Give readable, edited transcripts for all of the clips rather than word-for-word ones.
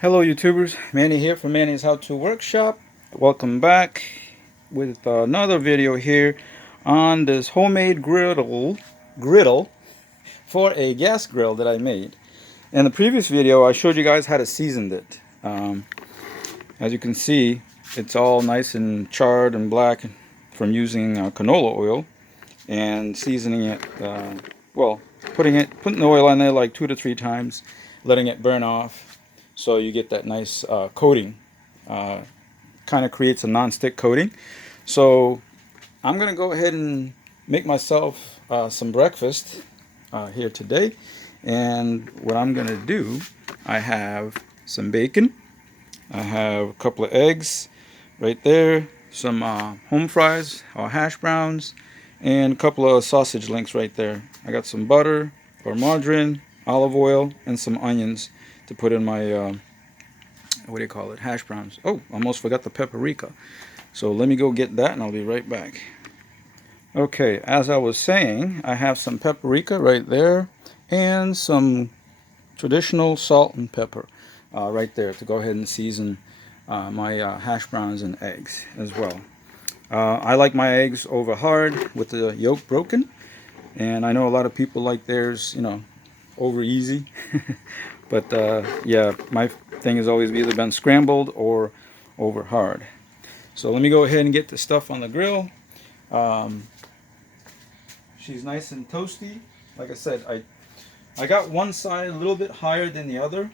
Hello YouTubers, Manny here from Manny's How To Workshop. Welcome back with another video here on this homemade griddle for a gas grill that I made. In the previous video I showed you guys how to season it. As you can see, it's all nice and charred and black from using canola oil and seasoning it, putting the oil on there like 2 to 3 times, letting it burn off so you get that nice coating. Kind of creates a non-stick coating. So I'm gonna go ahead and make myself some breakfast here today. And what I'm gonna do, I have some bacon, I have a couple of eggs right there, some home fries or hash browns, and a couple of sausage links right there. I got some butter or margarine, olive oil, and some onions to put in my what do you call it, hash browns. Oh, almost forgot the paprika. So let me go get that and I'll be right back. Okay, as I was saying, I have some paprika right there and some traditional salt and pepper right there to go ahead and season my hash browns and eggs as well. I like my eggs over hard with the yolk broken, and I know a lot of people like theirs, over easy. But yeah, my thing has always either been scrambled or over hard. So let me go ahead and get the stuff on the grill. She's nice and toasty. Like I said, I got one side a little bit higher than the other,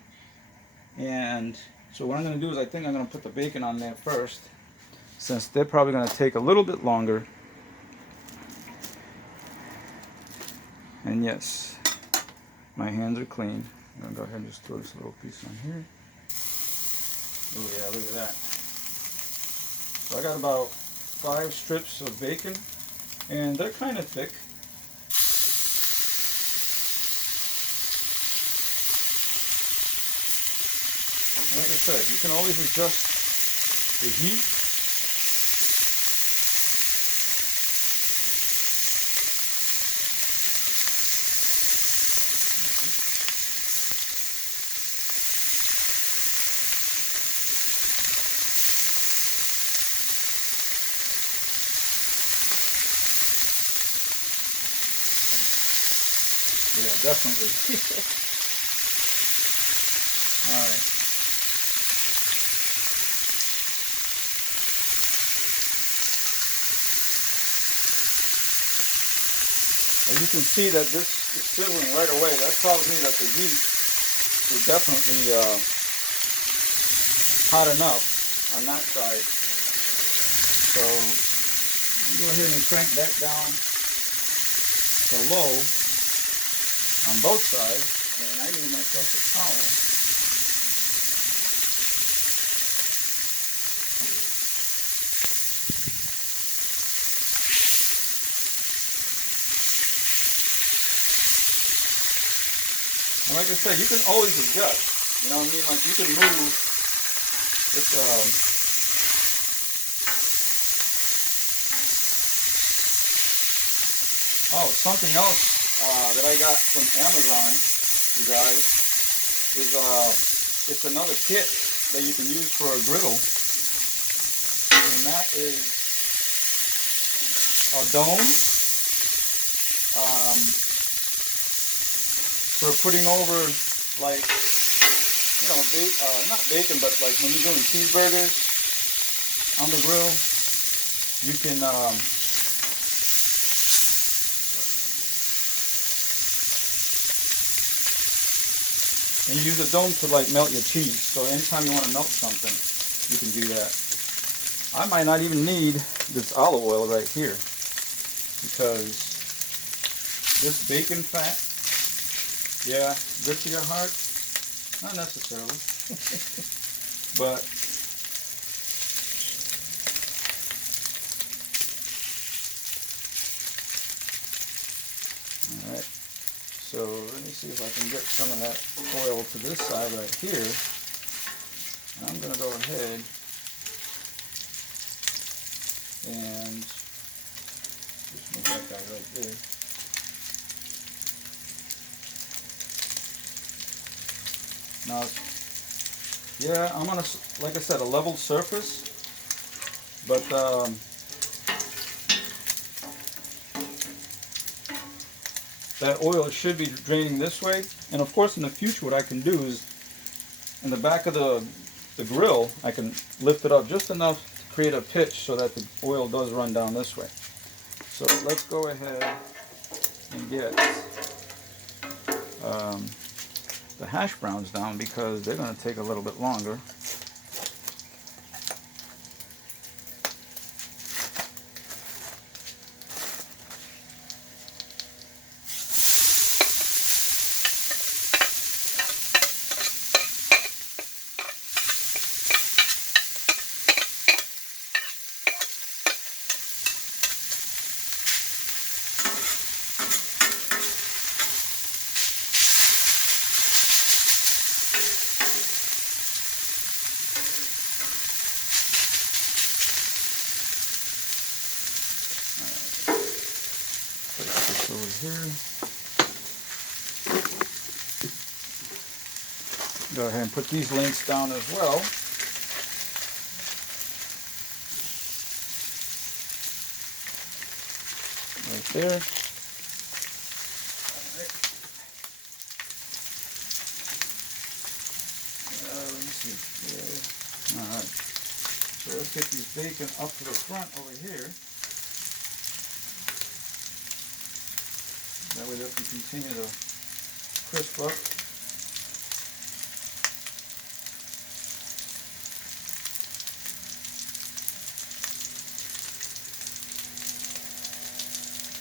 and so what I'm going to do is I think I'm going to put the bacon on there first, since they're probably going to take a little bit longer. And yes, my hands are clean. I'm going to go ahead and just throw this little piece on here. Oh yeah, look at that. So I got about 5 strips of bacon, and they're kind of thick. Like I said, you can always adjust the heat. Yeah, definitely. Alright. And you can see that this is sizzling right away. That tells me that the heat is definitely hot enough on that side. So go ahead and crank that down to low on both sides. And I need myself a towel. And like I said, you can always adjust. You know what I mean? Like you can move this. Oh, something else that I got from Amazon, you guys, is it's another kit that you can use for a griddle, and that is a dome for putting over, like, not bacon, but like when you're doing cheeseburgers on the grill, you can and you use a dome to like melt your cheese. So anytime you want to melt something, you can do that. I might not even need this olive oil right here, because this bacon fat, yeah, good to your heart? Not necessarily. But alright. So let me see if I can get some of that oil to this side right here. And I'm going to go ahead and just move that guy right there. Now Yeah, I'm on a, like I said, a level surface, but that oil should be draining this way. And of course, in the future, what I can do is in the back of the grill, I can lift it up just enough to create a pitch so that the oil does run down this way. So let's go ahead and get um, the hash browns down because they're going to take a little bit longer. Put this over here. Go ahead and put these links down as well. Right there. Let me see. Yeah. All right. So let's get these bacon up to the front over here. That way they can continue to crisp up.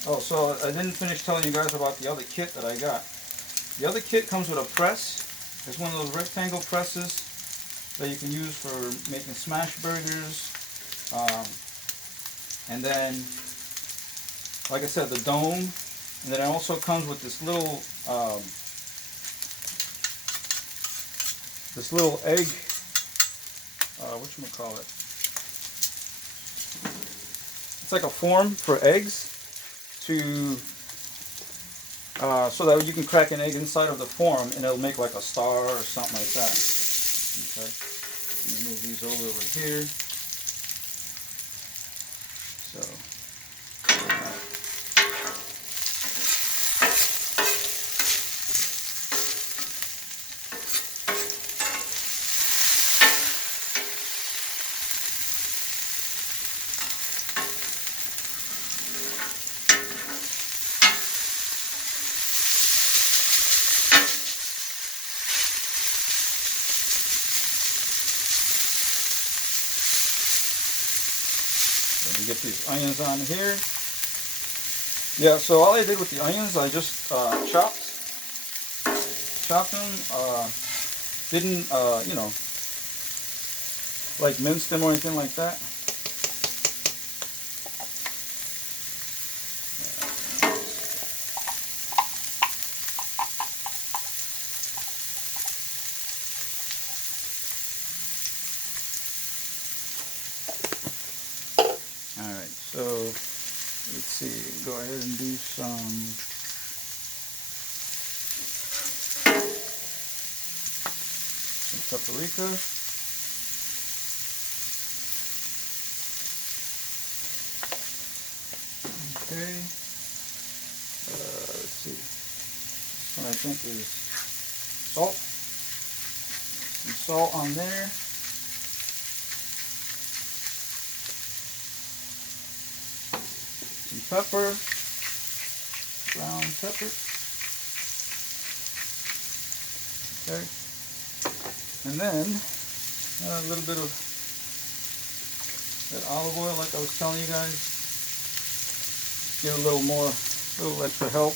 Oh, so I didn't finish telling you guys about the other kit that I got. The other kit comes with a press. It's one of those rectangle presses that you can use for making smash burgers. And then, like I said, the dome. And then it also comes with this little egg, whatchamacallit? It's like a form for eggs to, so that you can crack an egg inside of the form and it'll make like a star or something like that. Okay, let me move these over here. So, let me get these onions on here. Yeah, so all I did with the onions, I just chopped them. Didn't, like mince them or anything like that. Alright, so let's see, go ahead and do some paprika. Okay, let's see, this one I think is salt. Some salt on there. Some pepper, ground pepper. Okay, and then a little bit of that olive oil, like I was telling you guys. Give it a little extra help.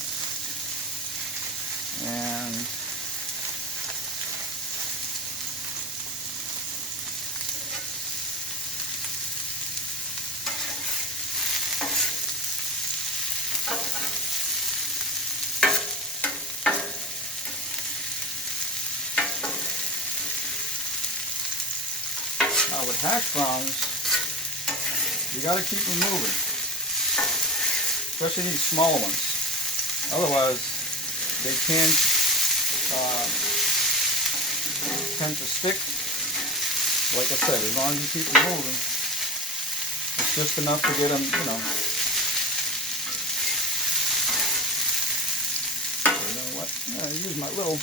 And now with hash browns, you got to keep them moving, especially these small ones. Otherwise, they can tend to stick. Like I said, as long as you keep them moving, it's just enough to get them, you know. So you know what? I use my little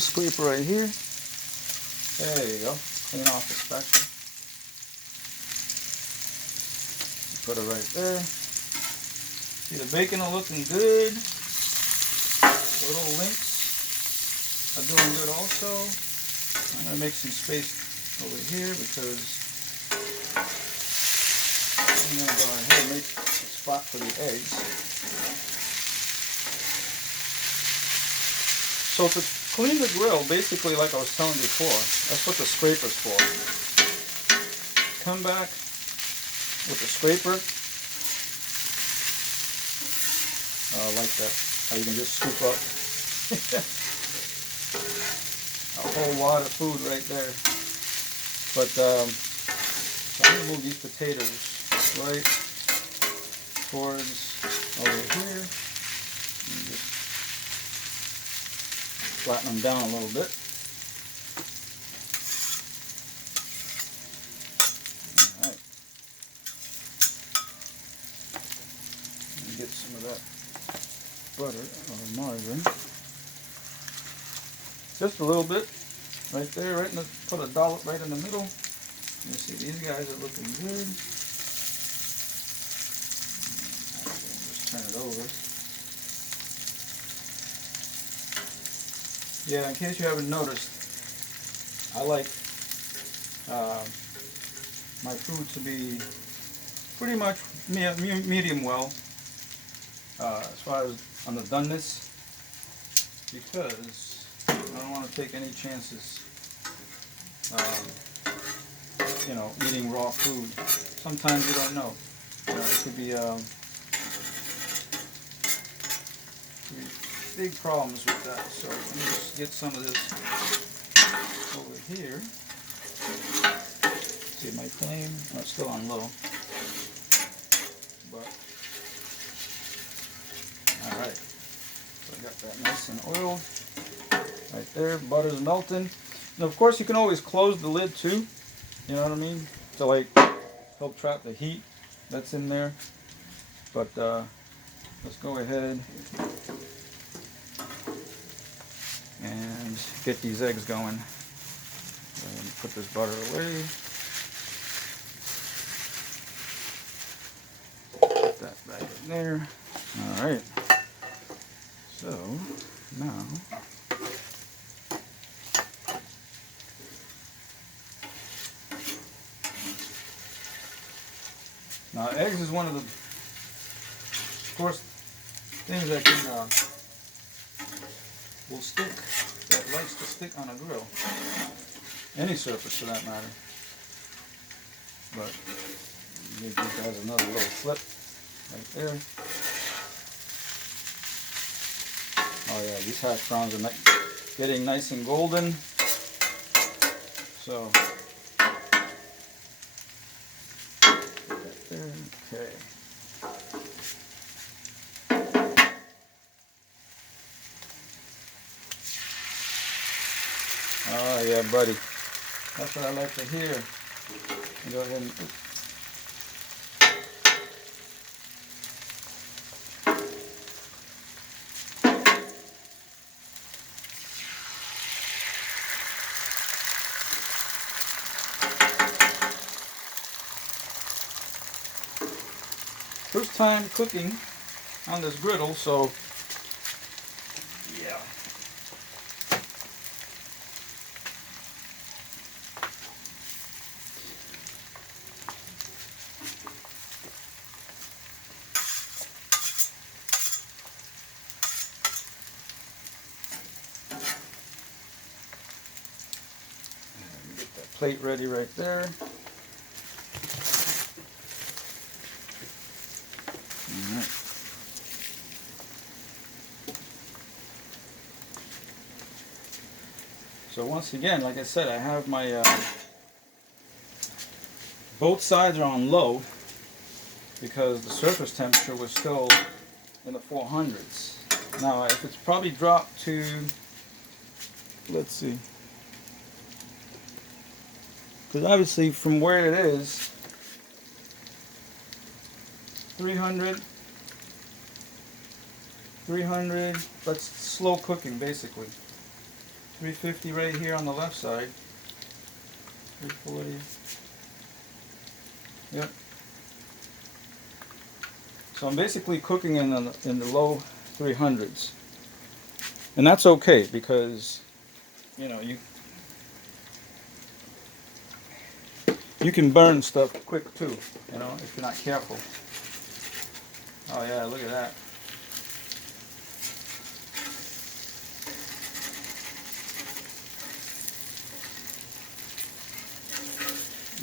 scraper right here. There you go. Clean off the spatula. Put it right there. See, the bacon are looking good. The little links are doing good also. I'm going to make some space over here because I'm going to go ahead and make a spot for the eggs. So to clean the grill, basically like I was telling you before, that's what the scraper's for. Come back with the scraper. Like that. How you can just scoop up a whole lot of food right there. But so I'm going to move these potatoes right towards over here. And just flatten them down a little bit. Alright. And get some of that butter or margarine. Just a little bit. Right there, right in the, put a dollop right in the middle. You see these guys are looking good. Just turn it over. Yeah, in case you haven't noticed, I like my food to be pretty much medium well as far as on the doneness, because I don't want to take any chances you know, eating raw food. Sometimes you don't know. It could be big problems with that. So let me just get some of this over here. See my flame? Oh, it's still on low. But alright. So I got that nice and oiled. Right there, butter's melting. Now of course you can always close the lid too. You know what I mean? To like help trap the heat that's in there. But let's go ahead and get these eggs going. And put this butter away. Put that back in there. Alright. So now eggs is one of the, of course, things that can will stick, that likes to stick on a grill, any surface for that matter. But give these guys another little flip right there. Oh yeah, these hash browns are getting nice and golden. So okay. Oh yeah, buddy. That's what I like to hear. Go ahead and first time cooking on this griddle, so yeah. Get that plate ready right there. Alright. So once again, like I said, I have my both sides are on low because the surface temperature was still in the 400s. Now if it's probably dropped to, let's see, Because obviously from where it is, 300, that's slow cooking basically. 350 right here on the left side. 340. Yep. So I'm basically cooking in the low 300s. And that's okay because, you know, you can burn stuff quick too, you know, if you're not careful. Oh yeah, look at that.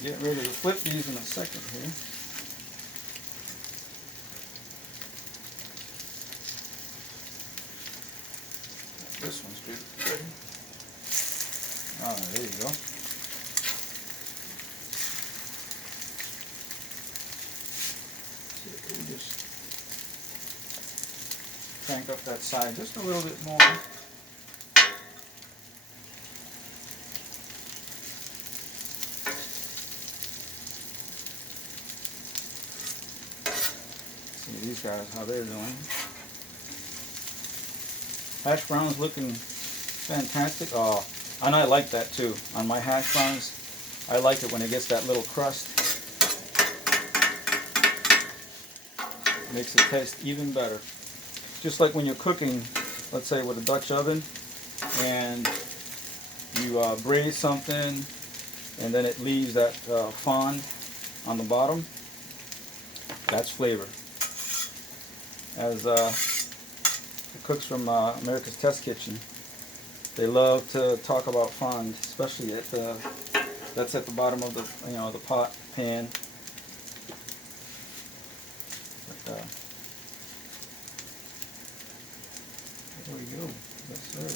Get ready to flip these in a second here. This one's good. Oh, there you go. We just crank up that side just a little bit more. See these guys, how they're doing. Hash browns looking fantastic. Oh, and I like that too. On my hash browns, I like it when it gets that little crust. Makes it taste even better. Just like when you're cooking, let's say with a Dutch oven, and you braise something, and then it leaves that fond on the bottom. That's flavor. As the cooks from America's Test Kitchen, they love to talk about fond, especially at the that's at the bottom of the the pot pan. But, there we go. Yes, sir.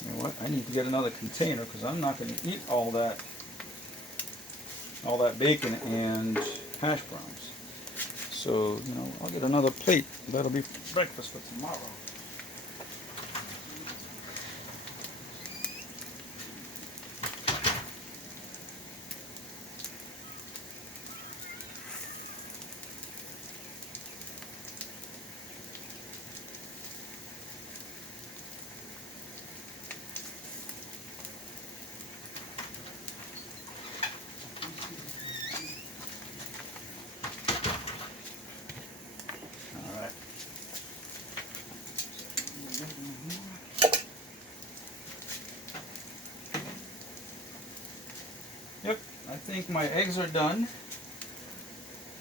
You know what? I need to get another container because I'm not going to eat all that bacon and hash browns. So, I'll get another plate. That'll be breakfast for tomorrow. Yep, I think my eggs are done.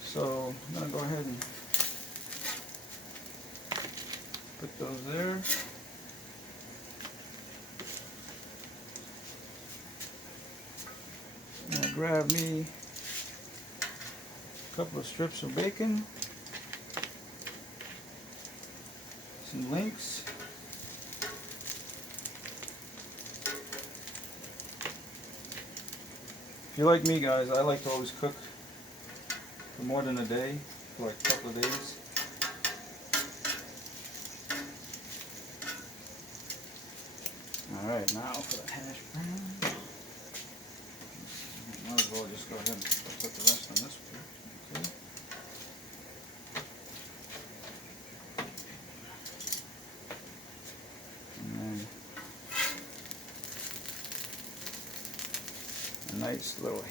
So I'm going to go ahead and put those there. I'm going to grab me a couple of strips of bacon, some links. If you're like me, guys, I like to always cook for more than a day, for like a couple of days. Alright, now for the hash brown. Might as well just go ahead and put the rest on this one. Okay. And then a nice little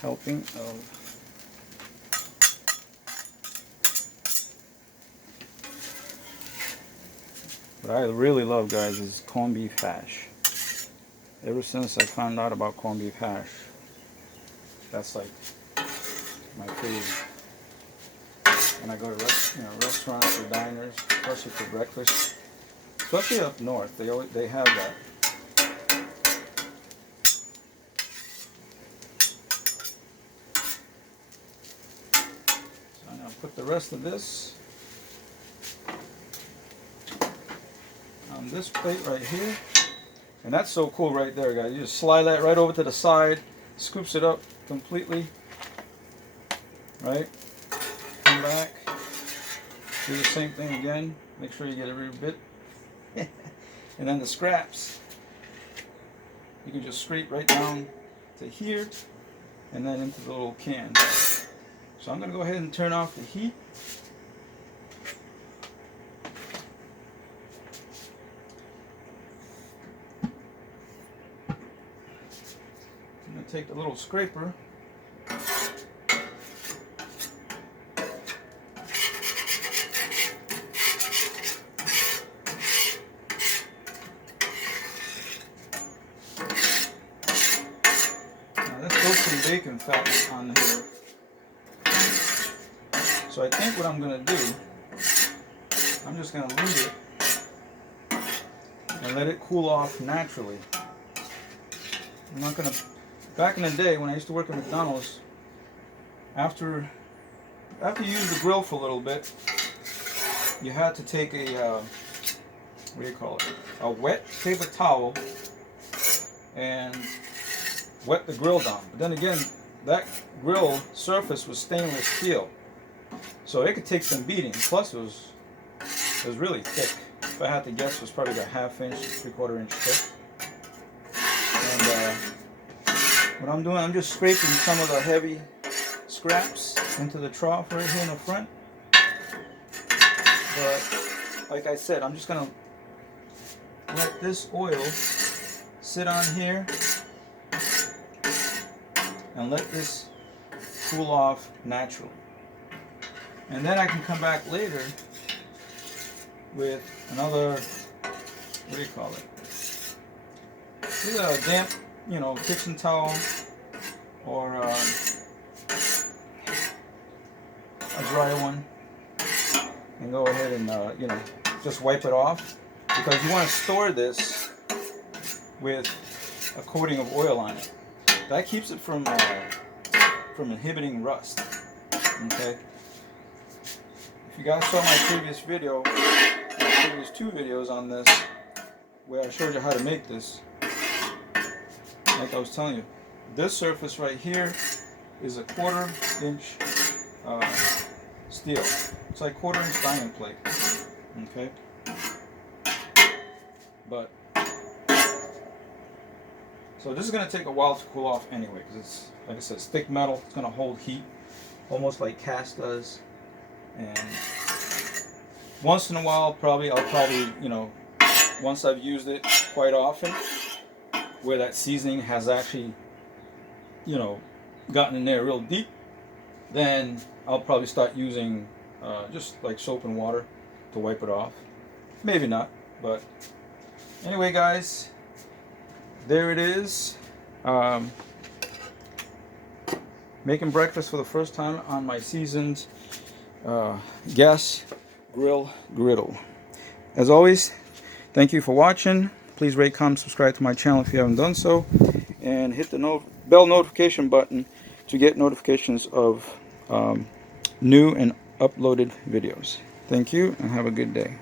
helping of what I really love, guys, is corned beef hash. Ever since I found out about corned beef hash, that's like my favorite. When I go to restaurants or diners, especially for breakfast, especially up north. They have that. So I'm gonna put the rest of this on this plate right here, and that's so cool right there, guys. You just slide that right over to the side, scoops it up completely. Right? Come back. Do the same thing again. Make sure you get every bit. And then the scraps, you can just scrape right down to here and then into the little can. So I'm going to go ahead and turn off the heat. I'm going to take the little scraper. Some bacon fat on here. So I think what I'm going to do, I'm just going to leave it and let it cool off naturally. I'm not going to, back in the day when I used to work at McDonald's, after you use the grill for a little bit, you had to take a, what do you call it, a wet paper towel and wet the grill down. But then again, that grill surface was stainless steel, so it could take some beating. Plus, it was really thick. If I had to guess, it was probably about 1/2 inch, 3/4 inch thick. And what I'm doing, I'm just scraping some of the heavy scraps into the trough right here in the front. But like I said, I'm just gonna let this oil sit on here and let this cool off naturally. And then I can come back later with another, what do you call it? Either a damp, kitchen towel or a dry one, and go ahead and just wipe it off, because you want to store this with a coating of oil on it. That keeps it from inhibiting rust. Okay. If you guys saw my previous video, my previous 2 videos on this, where I showed you how to make this, like I was telling you, this surface right here is a 1/4 inch steel. It's like 1/4 inch diamond plate. Okay. But so this is going to take a while to cool off anyway, because it's, like I said, it's thick metal. It's going to hold heat, almost like cast does. And once in a while, I'll probably, once I've used it quite often, where that seasoning has actually, gotten in there real deep, then I'll probably start using just like soap and water to wipe it off. Maybe not, but anyway, guys. There it is. Making breakfast for the first time on my seasoned gas grill griddle. As always, thank you for watching. Please rate, comment, subscribe to my channel if you haven't done so, and hit the bell notification button to get notifications of new and uploaded videos. Thank you, and have a good day.